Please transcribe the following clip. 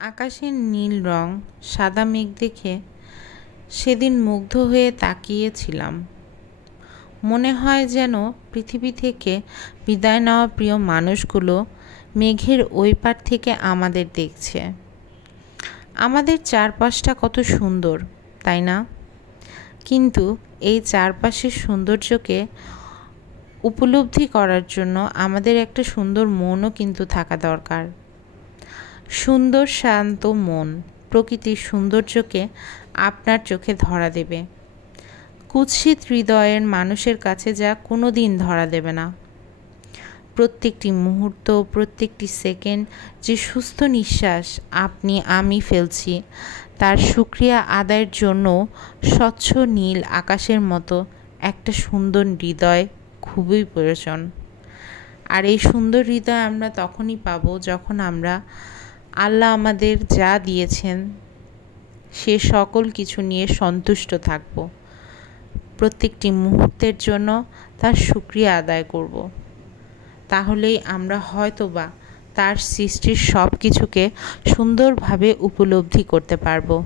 আকাশের নীল রং, সাদা মেঘ দেখে সেদিন মুগ্ধ হয়ে তাকিয়েছিলাম। মনে হয় যেন পৃথিবী থেকে বিদায় নেওয়া প্রিয় মানুষগুলো মেঘের ওই পার থেকে আমাদের দেখছে। আমাদের চারপাশটা কত সুন্দর, তাই না? কিন্তু এই চারপাশের সৌন্দর্যকে উপলব্ধি করার জন্য আমাদের একটা সুন্দর মনও কিন্তু থাকা দরকার। সুন্দর শান্ত মন প্রকৃতির সৌন্দর্যকে আপনার চোখে ধরা দেবে। কুৎসিত হৃদয়ের মানুষের কাছে যা কোনো দিন ধরা দেবে না। প্রত্যেকটি মুহূর্ত, প্রত্যেকটি সেকেন্ড যে সুস্থ নিঃশ্বাস আপনি আমি ফেলছি, তার শুকরিয়া আদায়ের জন্য স্বচ্ছ নীল আকাশের মতো একটা সুন্দর হৃদয় খুবই প্রয়োজন। আর এই সুন্দর হৃদয় আমরা তখনই পাবো যখন আমরা আল্লাহ আমাদের যা দিয়েছেন সে সকল কিছু নিয়ে সন্তুষ্ট থাকব। প্রত্যেকটি মুহূর্তের জন্য তার শুকরিয়া আদায় করব। তাহলেই আমরা হয়তোবা তার সৃষ্টির সব কিছুকে সুন্দরভাবে উপলব্ধি করতে পারবো।